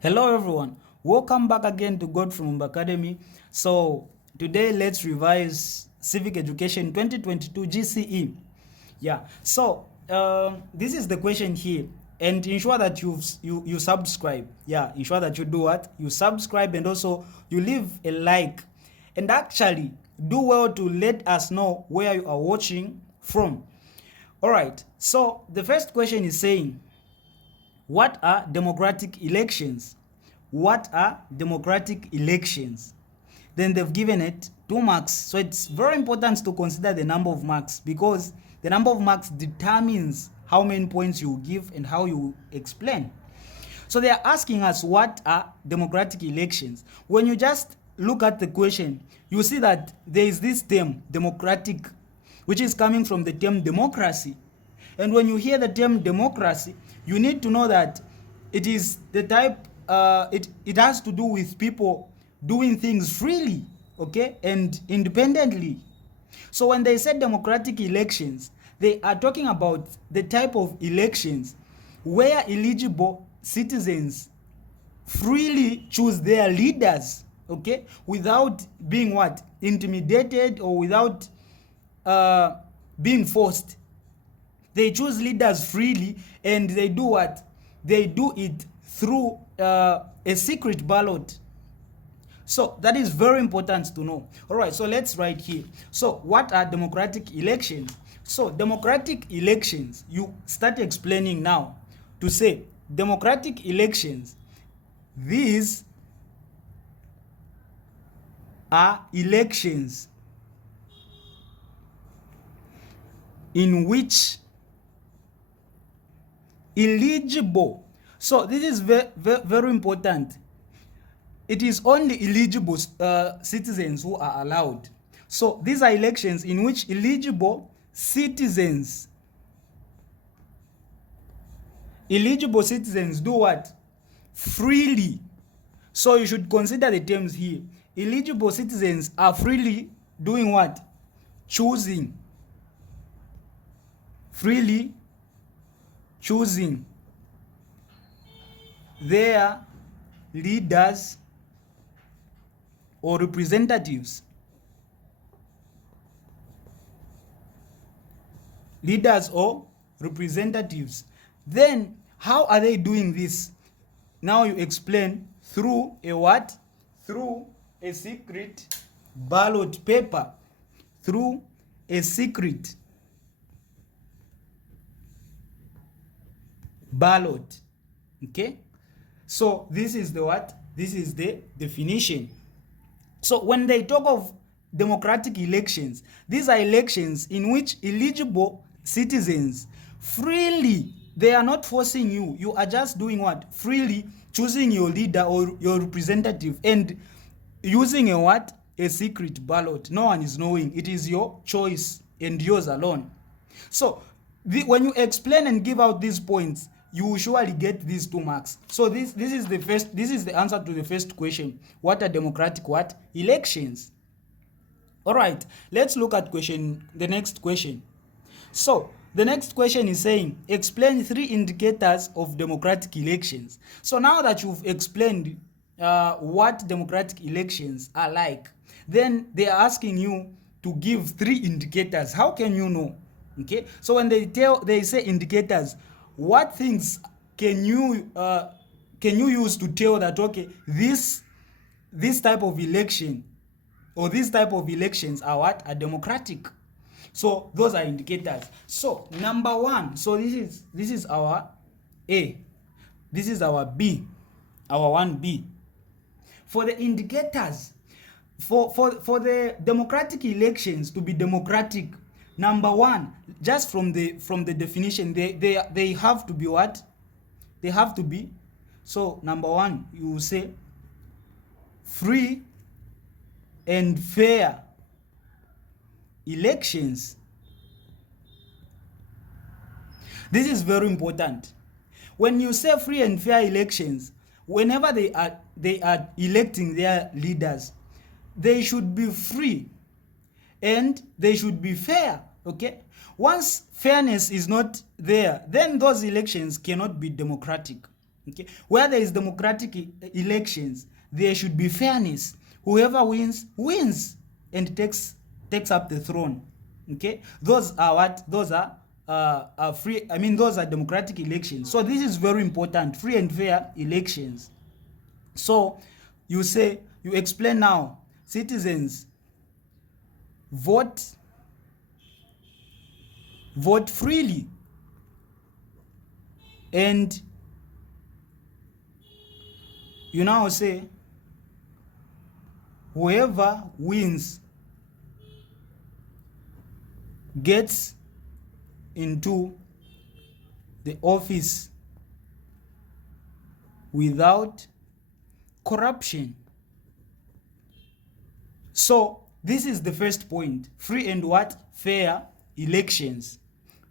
Hello everyone, welcome back again to God from Academy. So today let's revise Civic Education 2022 GCE. Yeah, so this is the question here, and ensure that you subscribe. Yeah, ensure that you do what? You subscribe, and also you leave a like, and actually do well to let us know where you are watching from. All right, so the first question is saying, what are democratic elections? What are democratic elections? Then they've given it 2 marks. So it's very important to consider the number of marks, because the number of marks determines how many points you give and how you explain. So they are asking us, what are democratic elections? When you just look at the question, you see that there is this term democratic, which is coming from the term democracy. And when you hear the term democracy, you need to know that it is the type, it has to do with people doing things freely, okay, and independently. So when they say democratic elections, they are talking about the type of elections where eligible citizens freely choose their leaders, okay, without being what? Intimidated, or without being forced. They choose leaders freely, and they do what? They do it through a secret ballot. So that is very important to know. All right, so let's write here. So what are democratic elections? So democratic elections, you start explaining now to say democratic elections, these are elections in which eligible, so this is very important, it is only eligible citizens who are allowed. So these are elections in which eligible citizens do what? Freely. So you should consider the terms here. Eligible citizens are freely doing what? Choosing. Freely choosing their leaders or representatives. Leaders or representatives. Then how are they doing this? Now you explain through a what? Through a secret ballot paper. Through a secret ballot. Okay, so this is the what? This is the definition. So when they talk of democratic elections, these are elections in which eligible citizens freely, they are not forcing you, you are just doing what? Freely choosing your leader or your representative, and using a what? A secret ballot. No one is knowing. It is your choice and yours alone. So when you explain and give out these points, you will surely get these 2 marks. So this is the answer to the first question. What are democratic what? Elections. All right, let's look at the next question. So the next question is saying, explain 3 indicators of democratic elections. So now that you've explained what democratic elections are like, then they are asking you to give 3 indicators. How can you know? Okay, so when they say indicators, what things can you use to tell that, okay, this type of election or this type of elections are what? Are democratic. So those are indicators. So number 1, so this is our A, this is our B, our 1B. For the indicators, for the democratic elections to be democratic, number 1, just from the definition, they have to be what? They have to be, so number 1, you will say free and fair elections. This is very important. When you say free and fair elections, whenever they are electing their leaders, they should be free and they should be fair. Okay, once fairness is not there, then those elections cannot be democratic. Okay, where there is democratic elections, there should be fairness. Whoever wins and takes up the throne. Okay, those are what? Those are free. I mean, those are democratic elections. So this is very important. Free and fair elections. So you explain now. Citizens vote freely, and you now say whoever wins gets into the office without corruption. So this is the first point, free and what? Fair elections.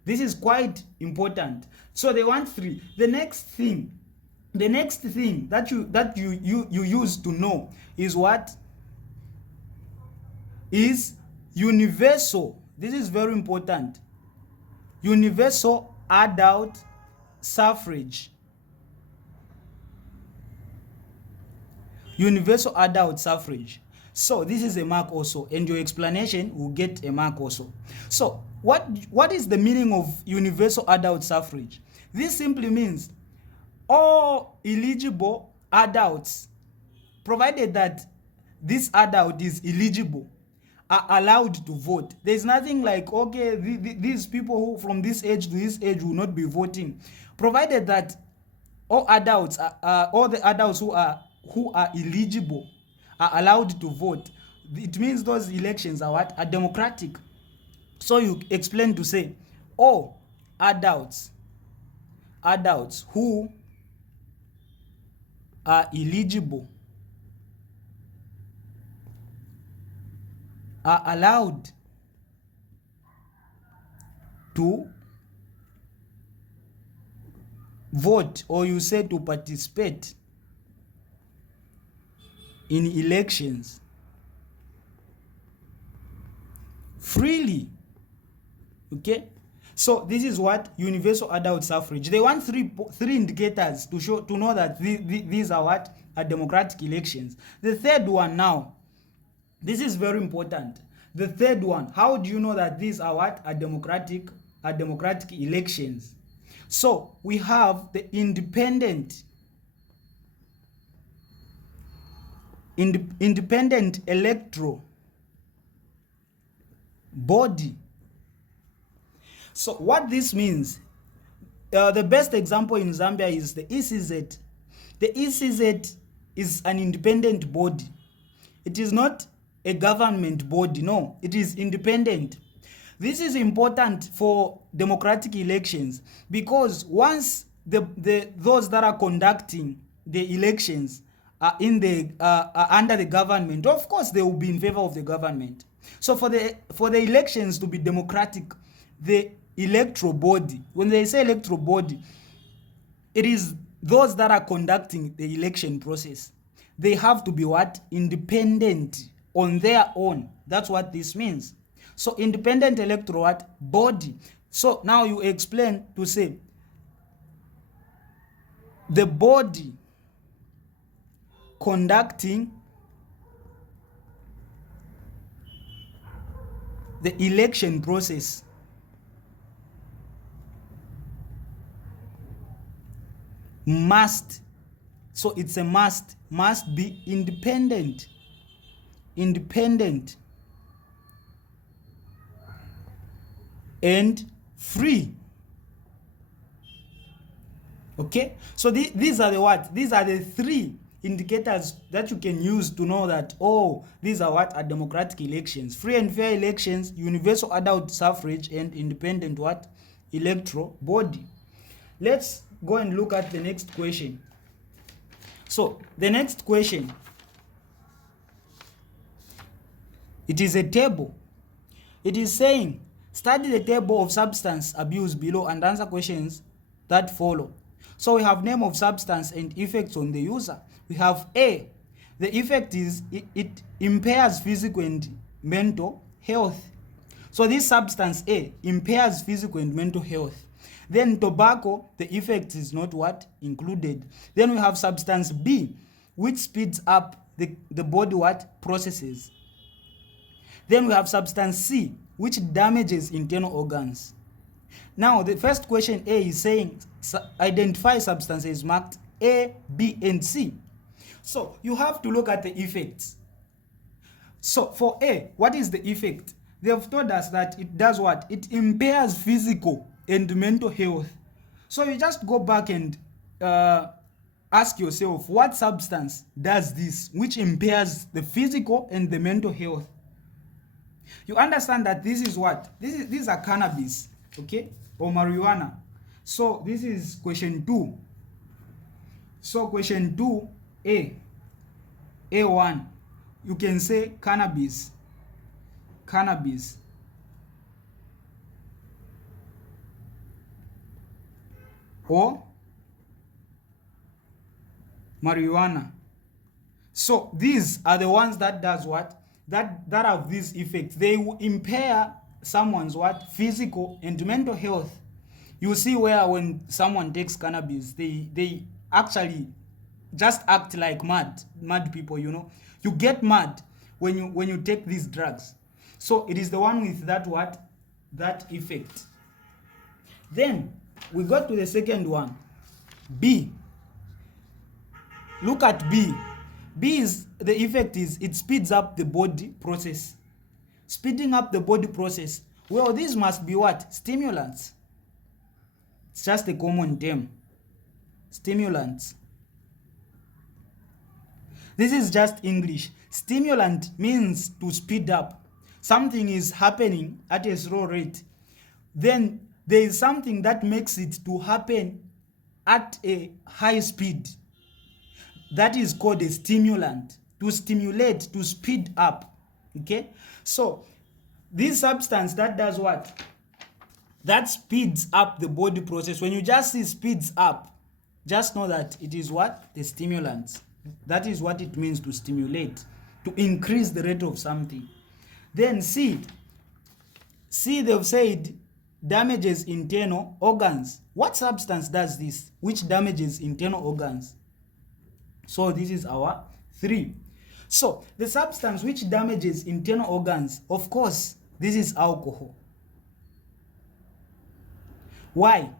This is quite important. So they want 3. The next thing that you use to know is what? Is universal. This is very important. Universal adult suffrage. Universal adult suffrage. So this is a mark also, and your explanation will get a mark also. So what is the meaning of universal adult suffrage? This simply means all eligible adults, provided that this adult is eligible, are allowed to vote. There's nothing like, okay, these people who from this age to this age will not be voting. Provided that all adults, all the adults who are eligible are allowed to vote, it means those elections are what? Are democratic. So you explain to say all adults who are eligible are allowed to vote, or you say to participate in elections freely. Okay, so this is what? Universal adult suffrage. They want three indicators to know that these are what? Are democratic elections. The third one now, this is very important. The third one, how do you know that these are what? Are democratic elections? So we have the independent electoral body. So what this means, the best example in Zambia is the ECZ. The ECZ is an independent body. It is not a government body. No, it is independent. This is important for democratic elections because once those that are conducting the elections are in the under the government, of course they will be in favor of the government. So for the elections to be democratic, the electoral body, when they say electoral body, it is those that are conducting the election process. They have to be what? Independent on their own. That's what this means. So independent electoral what? Body. So now you explain to say the body conducting the election process must, so it's a must be independent and free. Okay, so these are the what? These are the 3 indicators that you can use to know that, oh, these are what? Are democratic elections. Free and fair elections, universal adult suffrage, and independent what? Electoral body. Let's go and look at the next question. So the next question, it is a table. It is saying, study the table of substance abuse below and answer questions that follow. So we have name of substance and effects on the user. We have A. The effect is it impairs physical and mental health. So this substance A impairs physical and mental health. Then tobacco, the effect is not what? Included. Then we have substance B, which speeds up the body what? Processes. Then we have substance C, which damages internal organs. Now, the first question A is saying identify substances marked A, B, and C. So you have to look at the effects. So for A, what is the effect? They have told us that it does what? It impairs physical and mental health. So you just go back and ask yourself, what substance does this, which impairs the physical and the mental health? You understand that this is what? These are cannabis, okay, or marijuana. So this is question 2. So question 2, A1, you can say cannabis, or marijuana. So these are the ones that does what? That have these effects. They will impair someone's what? Physical and mental health. You see where when someone takes cannabis, they actually just act like mad people, you know. You get mad when you take these drugs. So it is the one with that what? That effect. Then we got to the second one, B. Look at B. B is the effect is it speeds up the body process. Speeding up the body process. Well, these must be what? Stimulants. It's just a common term. Stimulants. This is just English. Stimulant means to speed up. Something is happening at a slow rate. Then there is something that makes it to happen at a high speed. That is called a stimulant. To stimulate, to speed up. Okay? So, this substance that does what? That speeds up the body process. When you just see speeds up, just know that it is what? The stimulants. That is what it means to stimulate, to increase the rate of something. Then C, they've said damages internal organs. What substance does this? Which damages internal organs? So this is our 3. So the substance which damages internal organs, of course, this is alcohol. Why?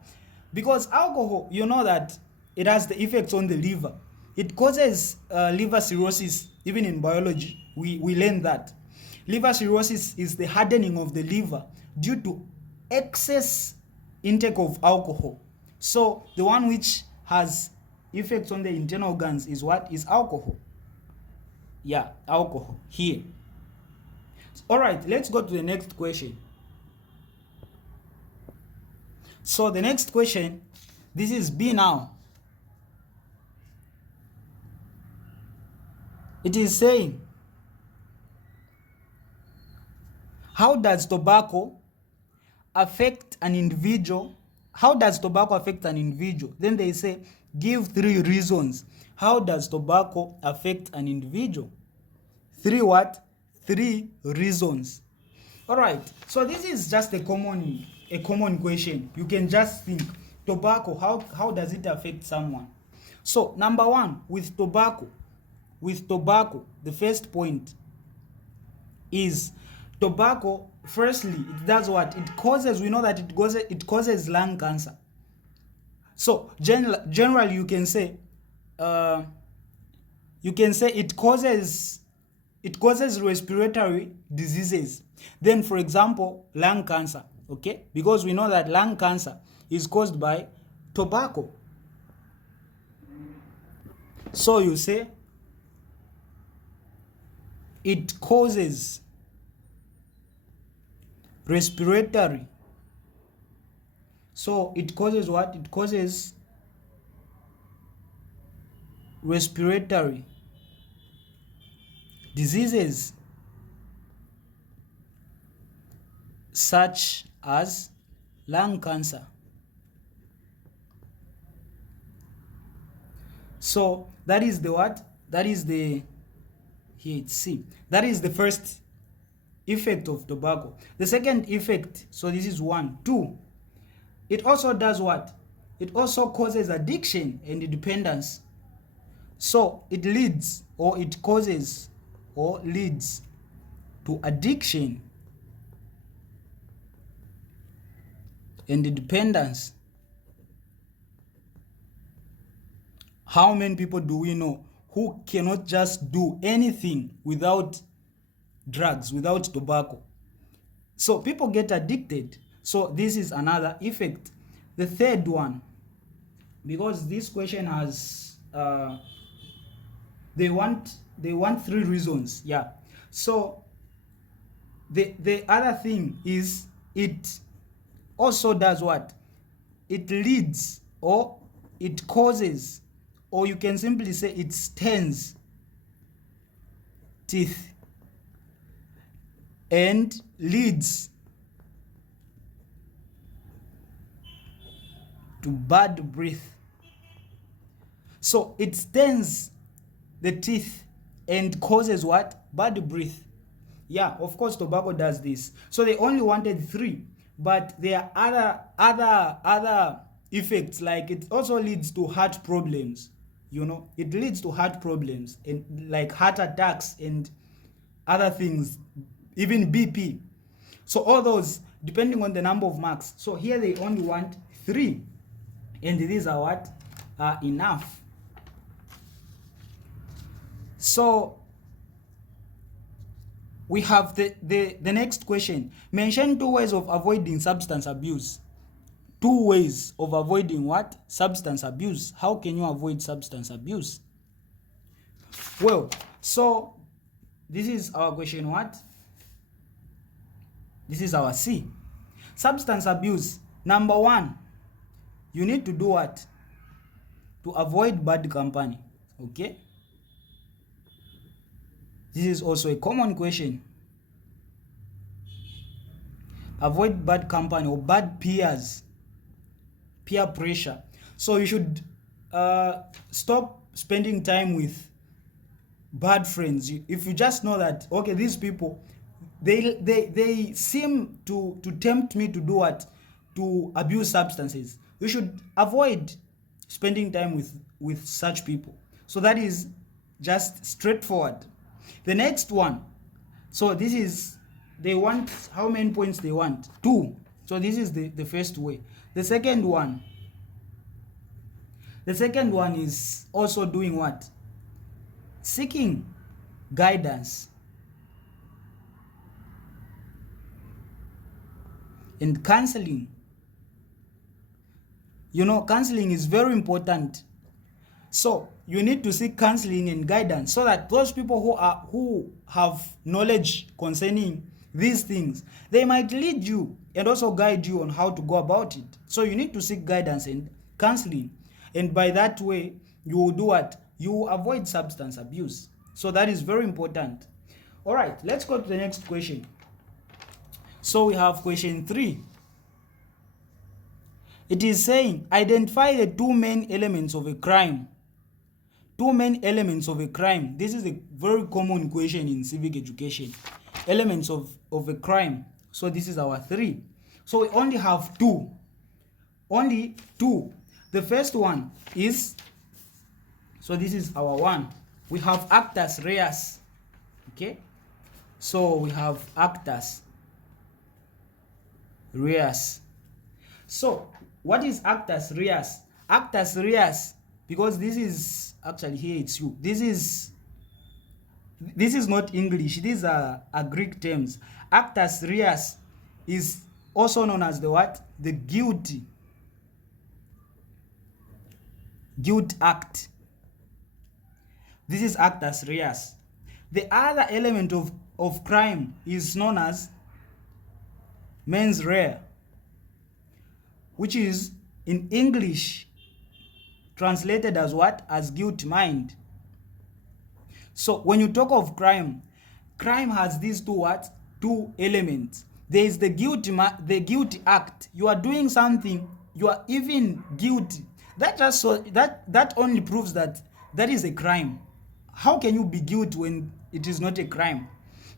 Because alcohol, you know that it has the effects on the liver. It causes liver cirrhosis. Even in biology, we learn that. Liver cirrhosis is the hardening of the liver due to excess intake of alcohol. So the one which has effects on the internal organs is what? Is alcohol. Yeah, alcohol here. All right, let's go to the next question. So the next question, this is B now. It is saying, how does tobacco affect an individual? How does tobacco affect an individual? Then they say, give 3 reasons. How does tobacco affect an individual? 3 what? 3 reasons. All right. So this is just a common question. You can just think, tobacco, how does it affect someone? So number 1, with tobacco, the first point is tobacco, firstly, it does what? It causes, we know that it causes lung cancer. So generally you can say it causes respiratory diseases. Then for example, lung cancer, okay? Because we know that lung cancer is caused by tobacco. So you say it causes respiratory. So it causes what? It causes respiratory diseases such as lung cancer. So that is the what? That is the, here it's C. That is the first effect of tobacco. The second effect, so this is 1. 2, it also does what? It also causes addiction and dependence. So it leads, or it causes, or leads to addiction and dependence. How many people do we know who cannot just do anything without drugs, without tobacco? So people get addicted. So this is another effect. The third one, because this question has they want 3 reasons. Yeah. So the other thing is, it also does what? It leads, or it causes, or you can simply say it stains teeth and leads to bad breath. So it stains the teeth and causes what? Bad breath. Yeah, of course tobacco does this. So they only wanted 3, but there are other effects, like it also leads to heart problems. It leads to heart problems, and like heart attacks and other things, even BP. So all those, depending on the number of marks. So here they only want 3, and these are what? Are enough. So we have the next question. Mention 2 ways of avoiding substance abuse. 2 ways of avoiding what? Substance abuse. How can you avoid substance abuse? Well, so this is our question what? This is our C. Substance abuse. Number 1, you need to do what? To avoid bad company. Okay? This is also a common question. Avoid bad company or bad peers. Peer pressure. So you should stop spending time with bad friends. If you just know that, okay, these people, they seem to tempt me to do what? To abuse substances. You should avoid spending time with such people. So that is just straightforward. The next one, so this is, they want, how many points they want? 2. So this is the first way. The second one is also doing what? Seeking guidance and counseling. Counseling is very important. So you need to seek counseling and guidance, so that those people who have knowledge concerning these things, they might lead you and also guide you on how to go about it. So you need to seek guidance and counseling, and by that way you will do what? You will avoid substance abuse. So that is very important. All right, let's go to the next question. So we have question 3. It is saying, identify the 2 main elements of a crime. 2 main elements of a crime. This is a very common question in civic education. Elements of a crime. So this is our 3. So we only have 2. Only 2. The first one is, so this is our 1. We have actus reus. Okay? So we have actus reus. So what is actus reus? Actus reus, because this is actually here it's you. This is not English. These are Greek terms. Actus reus is also known as the what? The guilt act. This is actus reus. The other element of crime is known as mens rea, which is in English translated as what? As guilt mind. So when you talk of crime has these 2 what? 2 elements. There is the guilty act. You are doing something, you are even guilty. That only proves that is a crime. How can you be guilty when it is not a crime?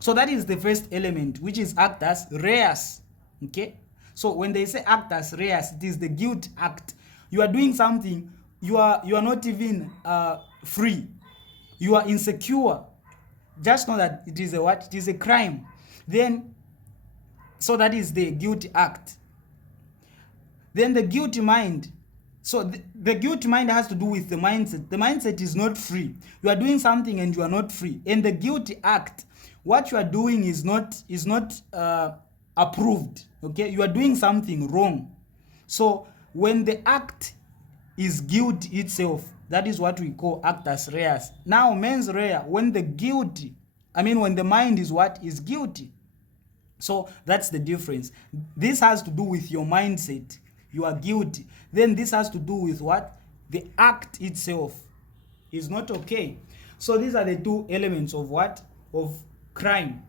So that is the first element, which is actus reus. Okay? So when they say actus reus, it is the guilt act. You are doing something, you are not even free, you are insecure. Just know that it is a what? It is a crime. Then, so that is the guilty act. Then the guilty mind. So the guilty mind has to do with the mindset. The mindset is not free. You are doing something and you are not free. And the guilty act, what you are doing is not approved. Okay, you are doing something wrong. So when the act is guilt itself, that is what we call actus reus. Now mens rea, when the guilty, when the mind is what? Is guilty. So that's the difference. This has to do with your mindset. You are guilty. Then this has to do with what? The act itself is not okay. So these are the two elements of what? Of crime.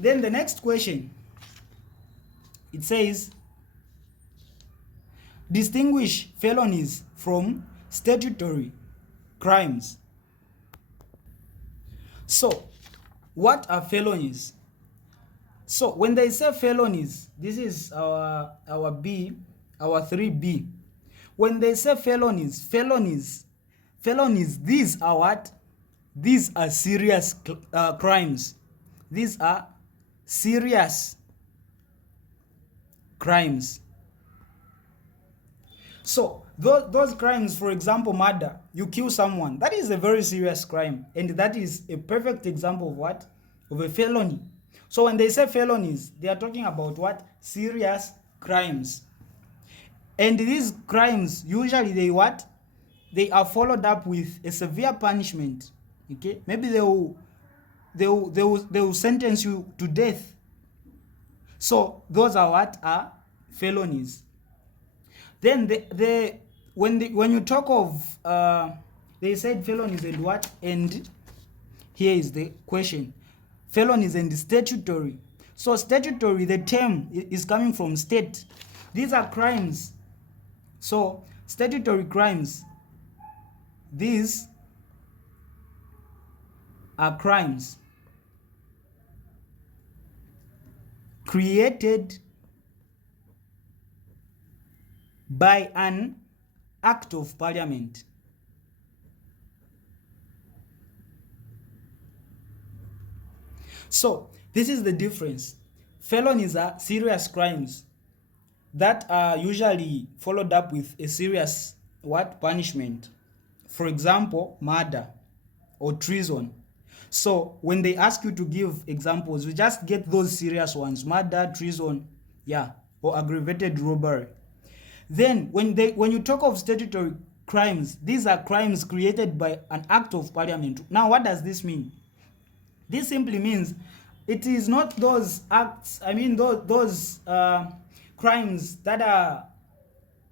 Then the next question, it says, distinguish felonies from statutory crimes. So what are felonies? So when they say felonies, this is our B, our 3B. When they say felonies, these are what? These are serious crimes. These are serious crimes. So those crimes, for example, murder, you kill someone, that is a very serious crime, and that is a perfect example of what? Of a felony. So when they say felonies, they are talking about what? Serious crimes. And these crimes, usually they what? They are followed up with a severe punishment. Okay? Maybe they will sentence you to death. So those are what? Are felonies. Then when you talk of they said felonies and what? And here is the question. Felonies and statutory. So statutory, the term is coming from state. These are crimes. So statutory crimes, these are crimes created by an act of parliament. So this is the difference. Felonies are serious crimes that are usually followed up with a serious what? Punishment. For example, murder or treason. So when they ask you to give examples, you just get those serious ones: murder, treason, or aggravated robbery. Then when you talk of statutory crimes, these are crimes created by an act of parliament. Now what does this mean? This simply means it is not those acts, those crimes that are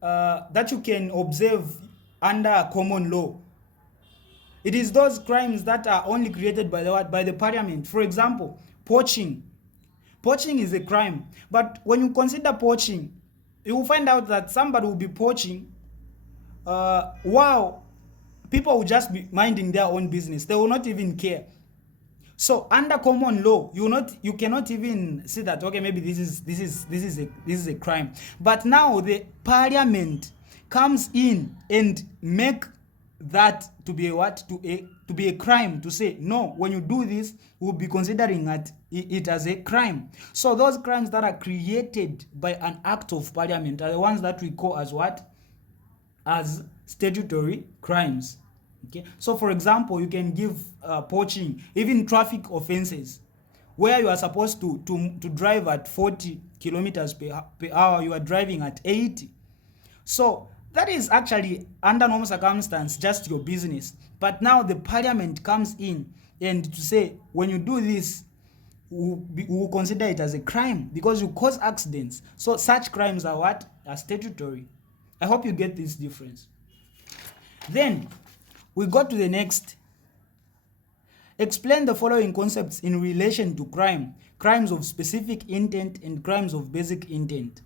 that you can observe under common law. It is those crimes that are only created by the parliament. For example, poaching. Poaching is a crime, but when you consider poaching, you will find out that somebody will be poaching while people will just be minding their own business. They will not even care. So under common law, you cannot even see that, okay, maybe this is a crime. But now the parliament comes in and make that to be a what? To be a crime, to say no, when you do this, we'll be considering it as a crime. So those crimes that are created by an act of parliament are the ones that we call as what? As statutory crimes. Okay, so for example, you can give poaching, even traffic offenses, where you are supposed to drive at 40 kilometers per hour, you are driving at 80. So that is actually, under normal circumstance, just your business. But now the parliament comes in and to say, when you do this, we will consider it as a crime because you cause accidents. So such crimes are what? Are statutory. I hope you get this difference. Then we go to the next. Explain the following concepts in relation to crime: crimes of specific intent and crimes of basic intent.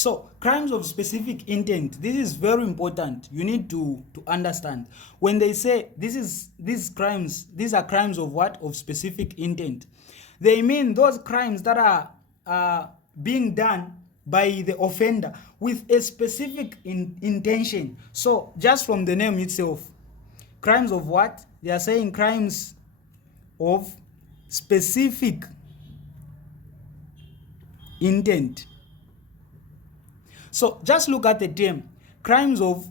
So crimes of specific intent, this is very important. You need to understand. When they say these are crimes of what? Of specific intent. They mean those crimes that are being done by the offender with a specific intention. So just from the name itself, crimes of what? They are saying crimes of specific intent. So just look at the term, crimes of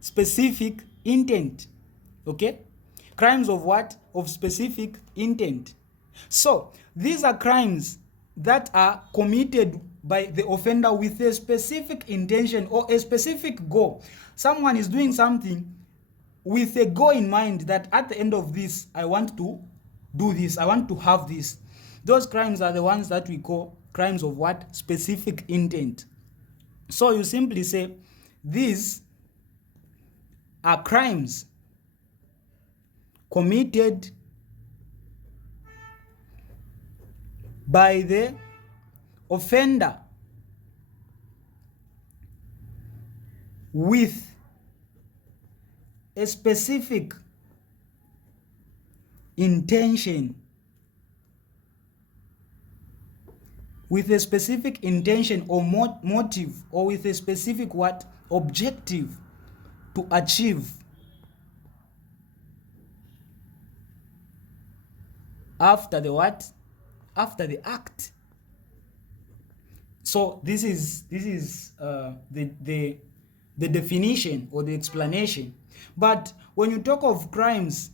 specific intent. Okay? Crimes of what? Of specific intent. So these are crimes that are committed by the offender with a specific intention or a specific goal. Someone is doing something with a goal in mind that at the end of this, I want to do this, I want to have this. Those crimes are the ones that we call crimes of what? Specific intent. So you simply say these are crimes committed by the offender with a specific intention. With a specific intention or motive, or with a specific what? Objective to achieve after the what? After the act. So this is the definition or the explanation. But when you talk of crimes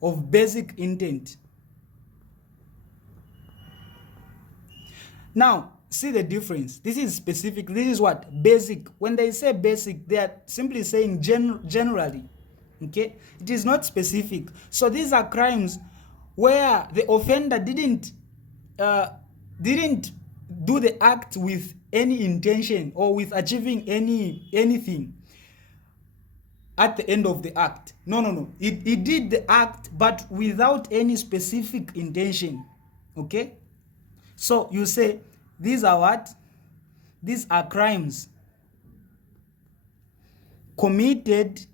of basic intent, now see the difference. This is specific. This is what? Basic. When they say basic, they are simply saying generally. Okay? It is not specific. So these are crimes where the offender didn't do the act with any intention or with achieving anything at the end of the act. No. He did the act but without any specific intention. Okay? So you say these are what? These are crimes committed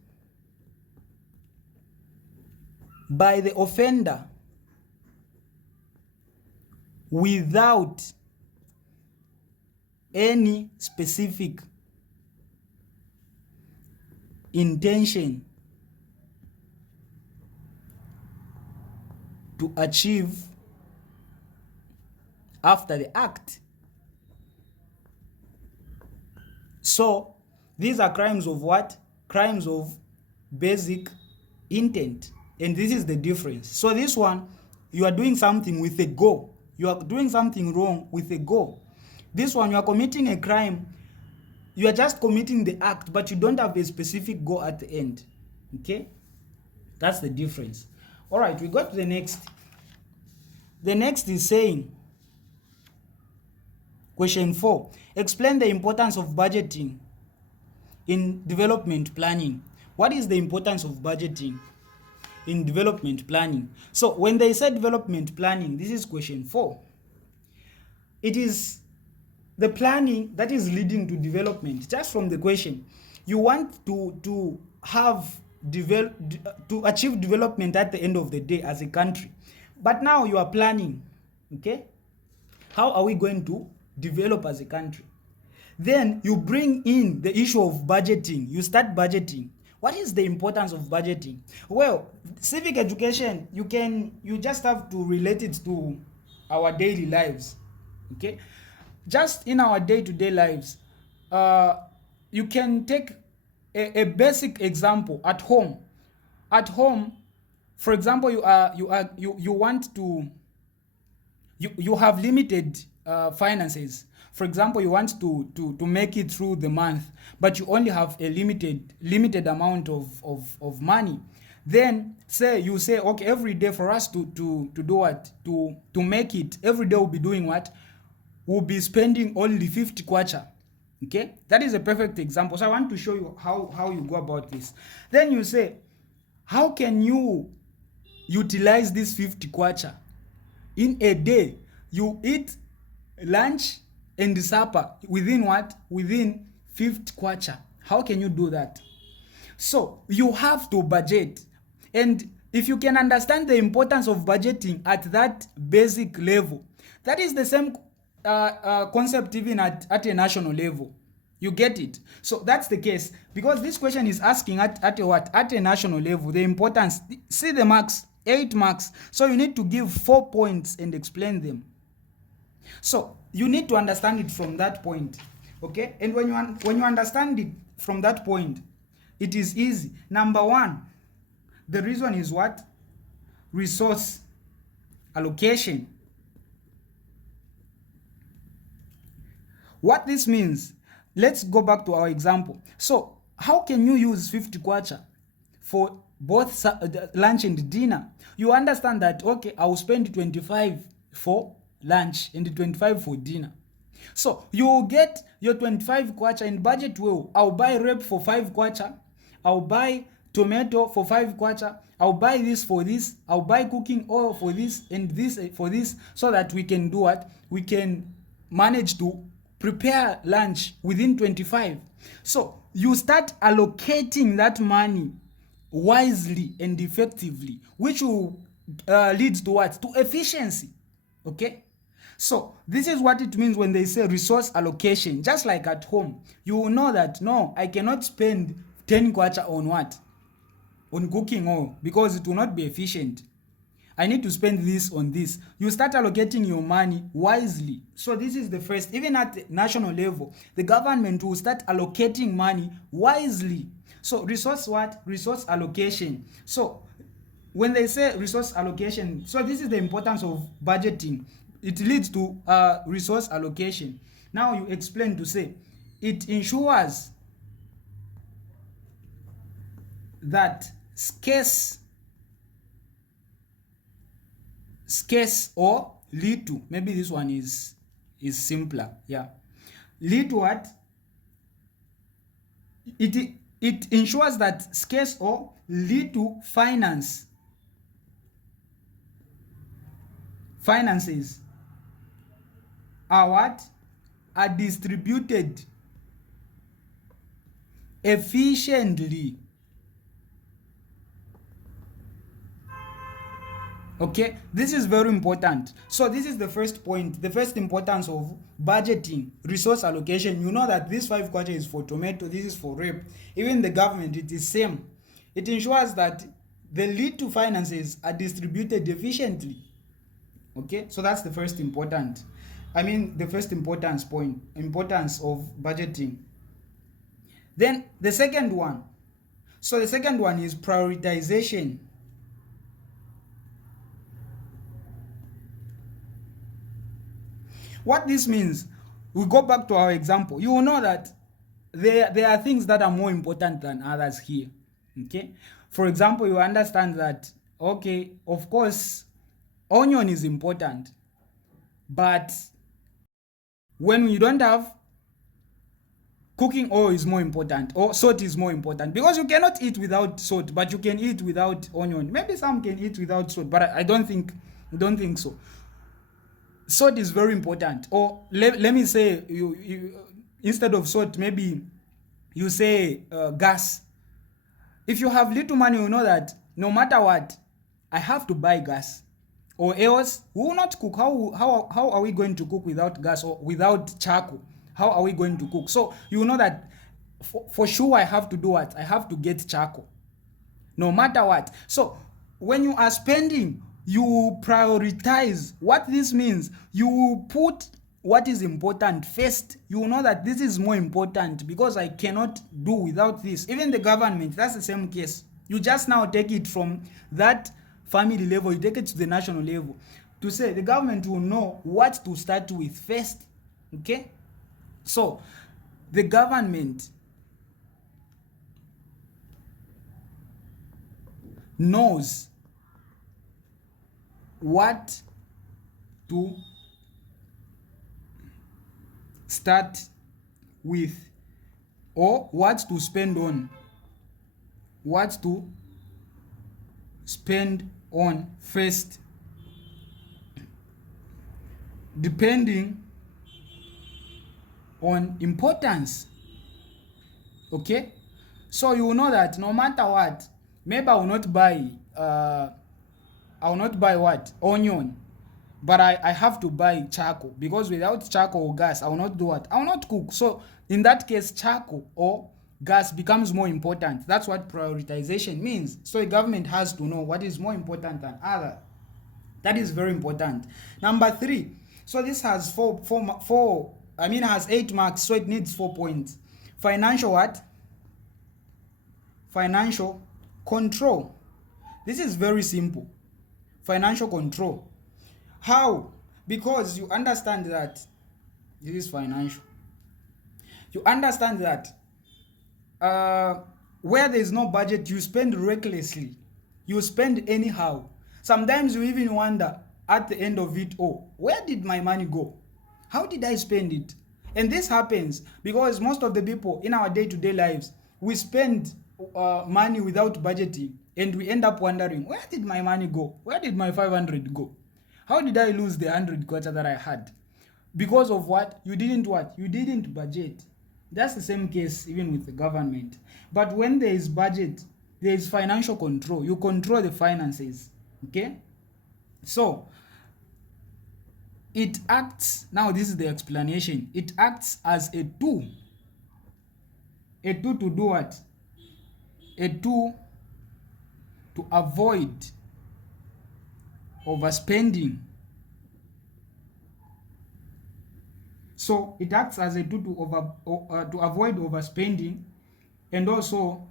by the offender without any specific intention to achieve after the act. So these are crimes of what? Crimes of basic intent. And this is the difference. So this one, you are doing something with a goal. You are doing something wrong with a goal. This one, you are committing a crime. You are just committing the act, but you don't have a specific goal at the end. Okay? That's the difference. All right, we got to the next. The next is saying, question 4, explain the importance of budgeting in development planning. What is the importance of budgeting in development planning? So when they say development planning, this is question 4. It is the planning that is leading to development. Just from the question, you want to achieve development at the end of the day as a country, but now you are planning. Okay, how are we going to develop as a country? Then you bring in the issue of budgeting. You start budgeting. What is the importance of budgeting? Well, civic education, you just have to relate it to our daily lives. Okay, just in our day-to-day lives, you can take a basic example at home. At home, for example, you have limited finances. For example, you want to make it through the month, but you only have a limited amount of money. Then you say, okay, every day for us to do what? To make it, every day we'll be doing what? We'll be spending only 50 kwacha. Okay? That is a perfect example. So I want to show you how you go about this. Then you say, how can you utilize this 50 kwacha? In a day, you eat lunch, and supper within what? Within 5th quarter. How can you do that? So you have to budget. And if you can understand the importance of budgeting at that basic level, that is the same concept even at a national level. You get it? So that's the case. Because this question is asking at a what? At a national level, the importance. See the marks, 8 marks. So you need to give 4 points and explain them. So you need to understand it from that point. Okay? And when you understand it from that point, it is easy. Number one, the reason is what? Resource allocation. What this means, let's go back to our example. So how can you use 50 kwacha for both lunch and dinner? You understand that, okay, I will spend 25 for lunch and 25 for dinner. So you will get your 25 kwacha and budget well. I'll buy rep for 5 kwacha. I'll buy tomato for 5 kwacha. I'll buy this for this. I'll buy cooking oil for this and this for this, so that we can do what? We can manage to prepare lunch within 25. So you start allocating that money wisely and effectively, which will lead to what? To efficiency. Okay? So this is what it means when they say resource allocation. Just like at home, you will know that, no, I cannot spend 10 kwacha on what? On cooking oil, because it will not be efficient. I need to spend this on this. You start allocating your money wisely. So this is the first. Even at national level, the government will start allocating money wisely. So resource what? Resource allocation. So when they say resource allocation, so this is the importance of budgeting. It leads to resource allocation. Now you explain to say, it ensures that scarce or little, maybe this one is simpler, yeah. Little what? It ensures that scarce or little finances are what? Are distributed efficiently. Okay, this is very important. So this is the first point, the first importance of budgeting, resource allocation. You know that this 5 kwacha is for tomato, this is for rape. Even the government, it is same. It ensures that the little finances are distributed efficiently. Okay, so that's the first important. The first importance of budgeting. Then the second one. So the second one is prioritization. What this means, we go back to our example. You will know that there are things that are more important than others here. Okay? For example, you understand that, okay, of course, onion is important, but when you don't have, cooking oil is more important, or salt is more important, because you cannot eat without salt, but you can eat without onion. Maybe some can eat without salt, but I don't think so. Salt is very important. Or let me say, you instead of salt, maybe you say gas. If you have little money, you know that no matter what, I have to buy gas, or else we will not cook. How are we going to cook without gas or without charcoal? How are we going to cook? So you know that for sure I have to do what? I have to get charcoal, no matter what. So when you are spending, you prioritize. What this means, you put what is important first. You know that this is more important because I cannot do without this. Even the government, that's the same case. You just now take it from that family level, you take it to the national level, to say the government will know what to start with first. Okay? So the government knows what to start with, or what to spend on. What to spend on first, depending on importance. Okay, so you will know that no matter what, maybe I will not buy what onion, but I have to buy charcoal, because without charcoal or gas I will not do what, I will not cook. So in that case, charcoal or gas becomes more important. That's what prioritization means. So the government has to know what is more important than other. That is very important. Number 3, so this has has 8 marks, so it needs 4 points. Financial what? Financial control. This is very simple. Financial control. How? Because you understand that this is financial. You understand that where there is no budget, you spend recklessly. You spend anyhow. Sometimes you even wonder at the end of it, oh, where did my money go? How did I spend it? And this happens because most of the people in our day-to-day lives, we spend money without budgeting, and we end up wondering, where did my money go? Where did my 500 go? How did I lose the 100 kwacha that I had? Because of what? You didn't budget. That's the same case even with the government. But when there is budget, there is financial control. You control the finances. Okay? So, it acts, now this is the explanation, it acts as a tool. A tool to do what? A tool to avoid overspending. So it acts as a tool to avoid overspending, and also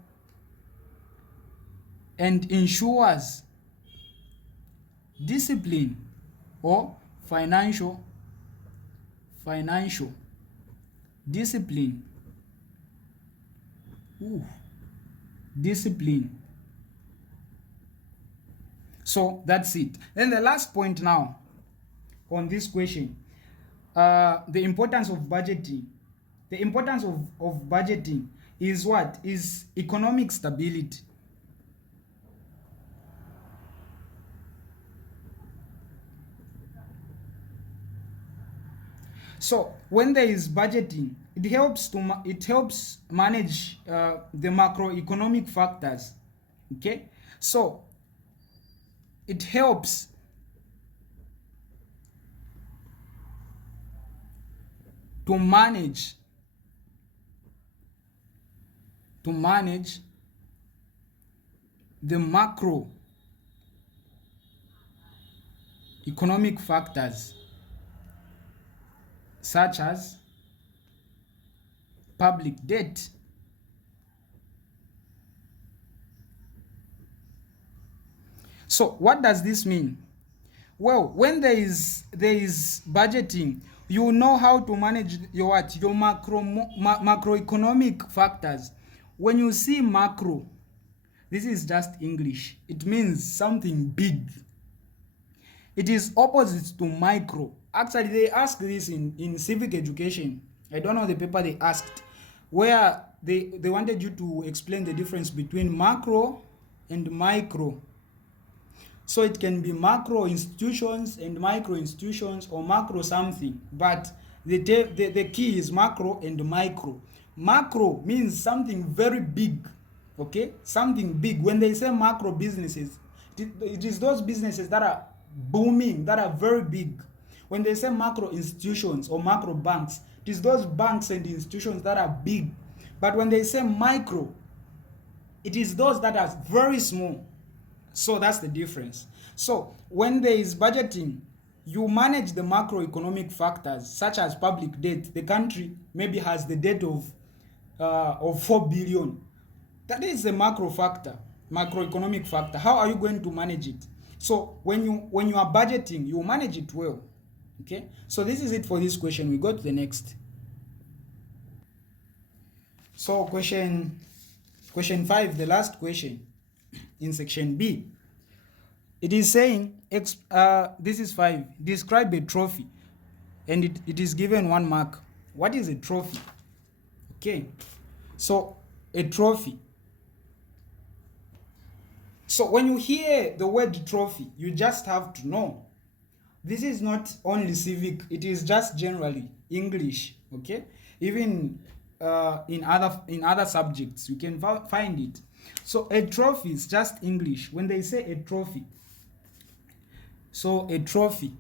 ensures discipline or financial discipline. Discipline. So that's it. Then the last point now on this question, the importance of budgeting. The importance of budgeting is what? Is economic stability. So when there is budgeting, it helps manage the macroeconomic factors. Okay, so it helps to manage the macroeconomic factors, such as public debt. So what does this mean? Well, when there is budgeting, you know how to manage your macroeconomic factors. When you see macro, this is just English. It means something big. It is opposite to micro. Actually, they asked this in civic education. I don't know the paper they asked, where they wanted you to explain the difference between macro and micro. So it can be macro institutions and micro institutions, or macro something, but the key is macro and micro. Macro means something very big. Okay, something big. When they say macro businesses, it is those businesses that are booming, that are very big. When they say macro institutions or macro banks, it is those banks and institutions that are big. But when they say micro, it is those that are very small. So that's the difference. So when there is budgeting, you manage the macroeconomic factors, such as public debt. The country maybe has the debt of 4 billion. That is a macro factor, macroeconomic factor. How are you going to manage it? So when you are budgeting, you manage it well. Okay, so this is it for this question. We go to the next. So question 5, the last question in section B. It is saying, this is 5, describe a trophy, and it is given 1 mark. What is a trophy? Okay, so a trophy. So when you hear the word trophy, you just have to know, this is not only civic, it is just generally English. Okay, even in other subjects you can find it. So a trophy is just English. When they say a trophy, so a trophy,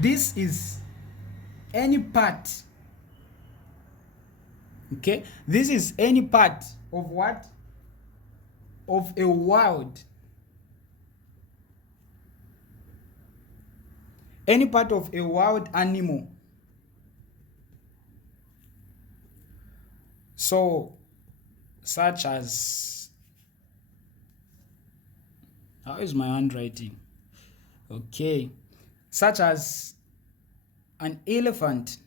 this is any part, okay, this is any part of what, of a wild, any part of a wild animal. So such as, how is my handwriting? Okay, such as an elephant,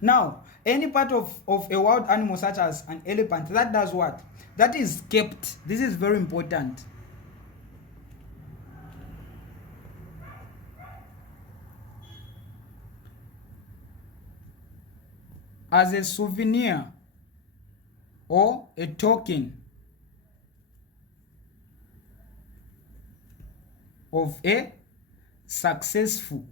now any part of a wild animal such as an elephant that does what, that is kept, this is very important, as a souvenir or a token of a successful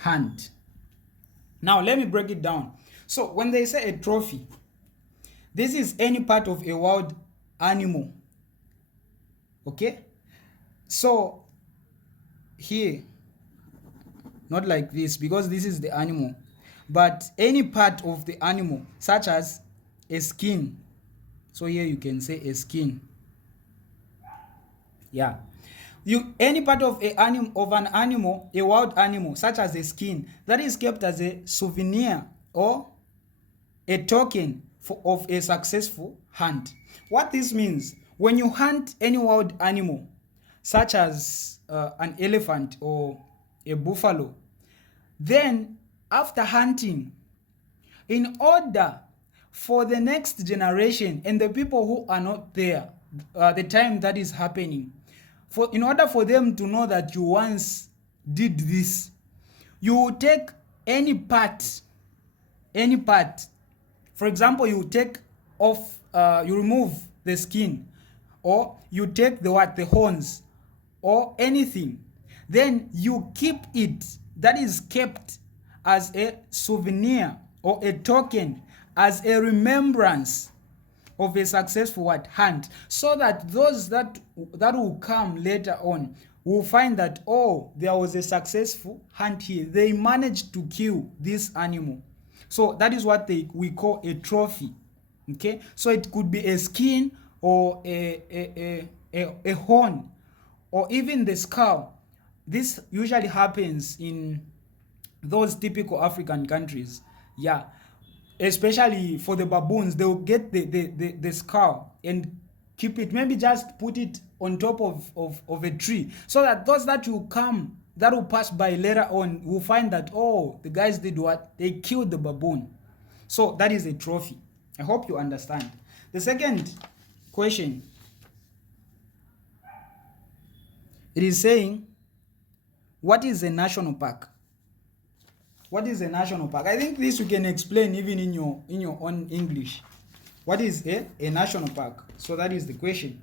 hunt. Now let me break it down. So when they say a trophy, this is any part of a wild animal, okay? So here, not like this because this is the animal, but any part of the animal such as a skin. So here you can say a skin. Yeah, you, any part of an animal, a wild animal such as a skin, that is kept as a souvenir or a token of a successful hunt. What this means, when you hunt any wild animal such as an elephant or a buffalo, then after hunting, in order for the next generation and the people who are not there the time that is happening, in order for them to know that you once did this, you take any part, for example, you take off, you remove the skin, or you take the horns or anything, then you keep it, that is kept as a souvenir or a token, as a remembrance of a successful hunt, so that those that will come later on will find that, oh, there was a successful hunt here, they managed to kill this animal. So that is what we call a trophy, okay? So it could be a skin or a horn or even the skull. This usually happens in those typical African countries, yeah, especially for the baboons. They will get the skull and keep it, maybe just put it on top of a tree, so that those that will come, that will pass by later on, will find that, oh, the guys did what, they killed the baboon. So that is a trophy. I hope you understand. The second question, it is saying, what is a national park? What is a national park? I think this you can explain even in your own English. What is a national park? So that is the question.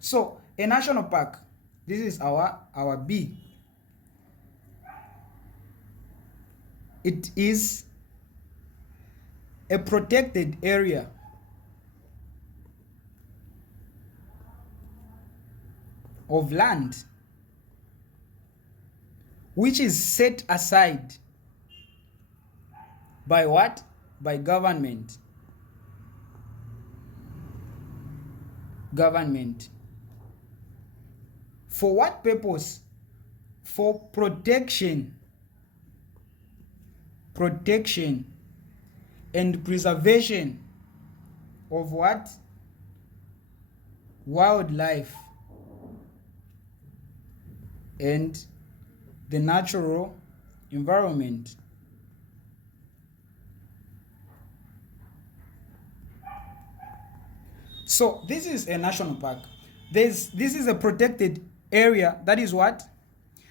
So a national park, this is our B. It is a protected area of land which is set aside by what? By government. For what purpose? For protection and preservation of what? Wildlife and the natural environment. So this is a national park. This is a protected area, that is what?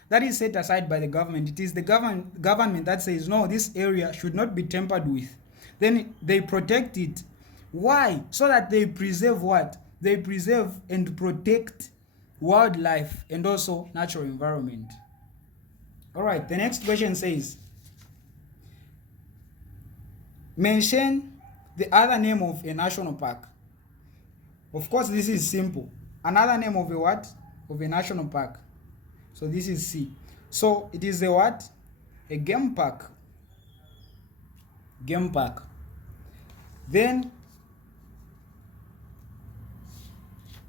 that is set aside by the government. It is the government that says, no, this area should not be tampered with. Then they protect it. Why? So that they preserve what? They preserve and protect wildlife and also natural environment. All right, the next question says, mention the other name of a national park. Of course, this is simple. Another name of a what? Of a national park. So this is C. So it is a what? A game park. Game park. Then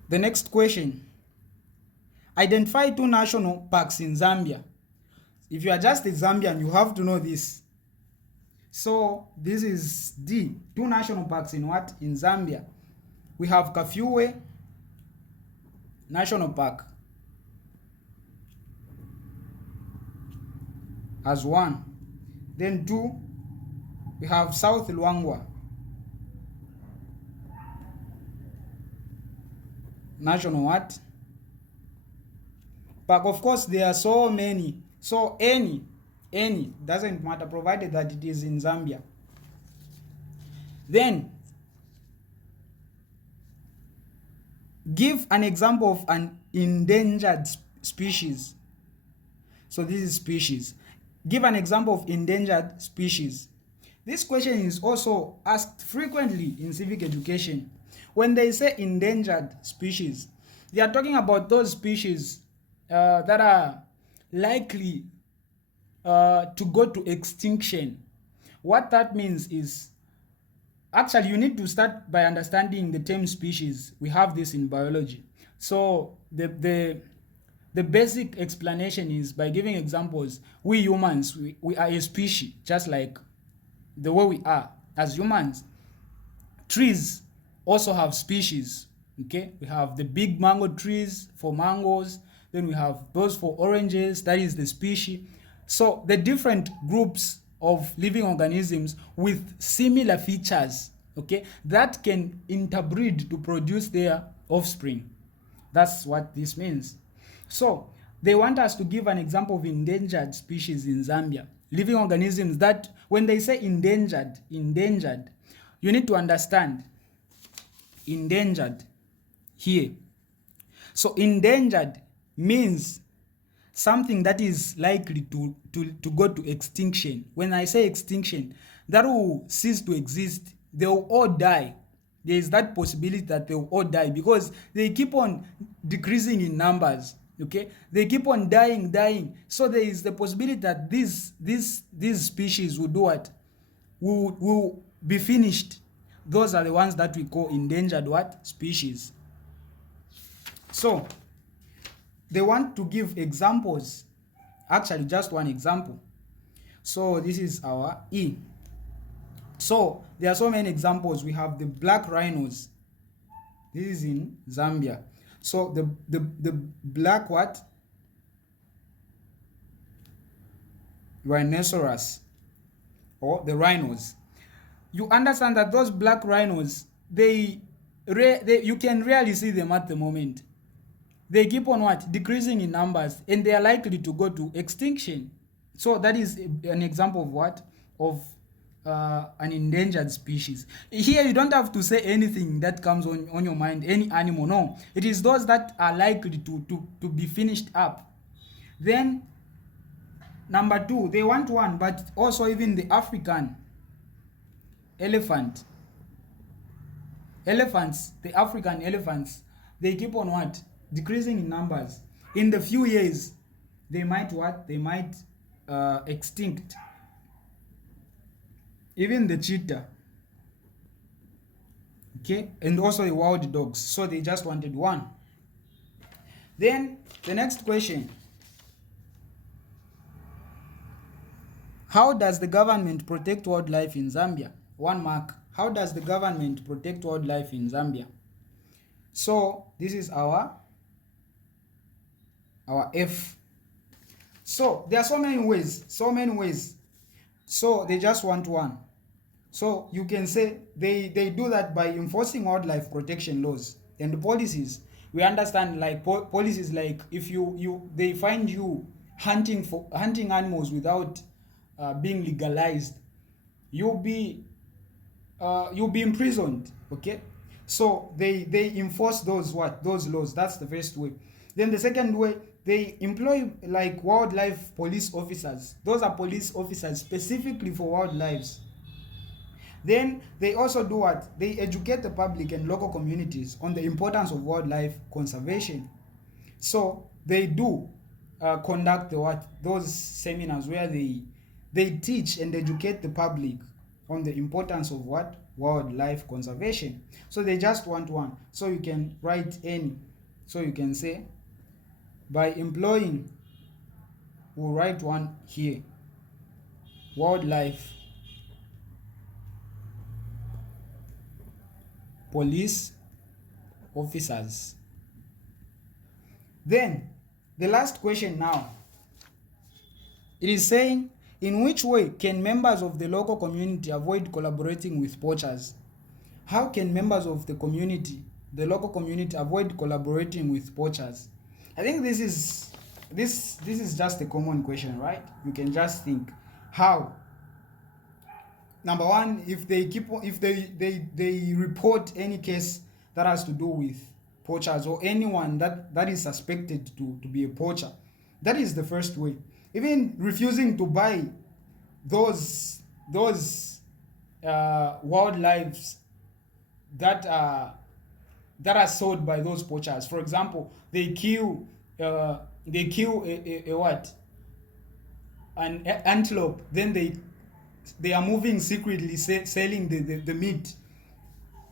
the next question. Identify 2 national parks in Zambia. If you are just a Zambian, you have to know this. So this is D. 2 national parks in what? In Zambia. We have Kafue National Park as 1. Then 2, we have South Luangwa National what? Park. Of course, there are so many. So any doesn't matter, provided that it is in Zambia. Then give an example of an endangered species. So this is species. Give an example of endangered species. This question is also asked frequently in civic education. When they say endangered species, they are talking about those species that are likely to go to extinction. What that means is, actually, you need to start by understanding the term species. We have this in biology. So the basic explanation is by giving examples. We humans, we are a species, just like the way we are as humans. Trees also have species. Okay, we have the big mango trees for mangoes. Then we have those for oranges. That is the species. So the different groups of living organisms with similar features, okay, that can interbreed to produce their offspring. That's what this means. So they want us to give an example of endangered species in Zambia. Living organisms that, when they say endangered, you need to understand endangered here. So endangered means something that is likely to go to extinction. When I say extinction, that will cease to exist. They will all die. There is that possibility that they will all die because they keep on decreasing in numbers. Okay, they keep on dying. So there is the possibility that these species will do what? Will be finished. Those are the ones that we call endangered what? Species. So they want to give examples. Actually, just one example. So this is our E. So there are so many examples. We have the black rhinos. This is in Zambia. So the black what? Rhinoceros, or the rhinos. You understand that those black rhinos, you can rarely see them at the moment. They keep on what? Decreasing in numbers, and they are likely to go to extinction. So that is an example of what? Of an endangered species. Here you don't have to say anything that comes on your mind, any animal. No, it is those that are likely to be finished up. Then number 2, they want one, but also even the African elephants, the African elephants, they keep on what? Decreasing in numbers. In the few years, they might what? They might extinct. Even the cheetah, okay, and also the wild dogs. So they just wanted one. Then the next question: how does the government protect wildlife in Zambia? 1 mark. How does the government protect wildlife in Zambia? So this is our F. So there are so many ways. So they just want one. So you can say they do that by enforcing wildlife protection laws and policies. We understand, like policies like if they find you hunting animals without being legalized, you'll be imprisoned. Okay, so they enforce those laws. That's the first way. Then the second way, they employ like wildlife police officers. Those are police officers specifically for wildlife. Then they also do what? They educate the public and local communities on the importance of wildlife conservation. So they do conduct those seminars where they teach and educate the public on the importance of what? Wildlife conservation. So they just want one. So you can write any. So you can say, by employing, we'll write one here, wildlife police officers. Then the last question now, it is saying, in which way can members of the local community avoid collaborating with poachers? How can members of the community, the local community, avoid collaborating with poachers? I think this is just a common question, right? You can just think how. Number one, if they report any case that has to do with poachers or anyone that is suspected to be a poacher, that is the first way. Even refusing to buy those wildlife that are sold by those poachers. For example, they kill a what? An antelope. Then they are moving secretly, selling the meat.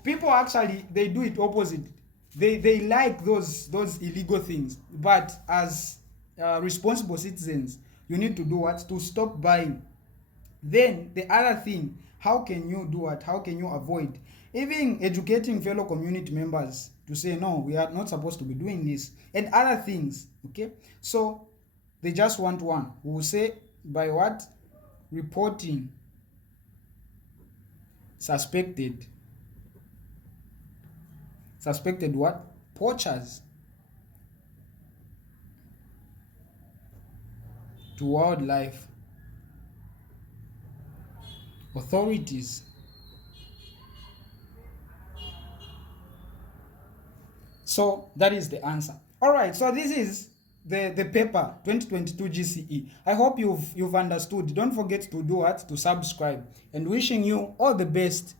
People actually, they do it opposite. They like those illegal things, but as responsible citizens, you need to do what? To stop buying. Then the other thing, how can you do what? How can you avoid? Even educating fellow community members to say, no, we are not supposed to be doing this, and other things. Okay, so they just want one. We will say, by what? Reporting suspected what? Poachers to wildlife authorities. So that is the answer. All right, so this is the paper 2022 GCE. I hope you've understood. Don't forget to do what? To subscribe, and wishing you all the best.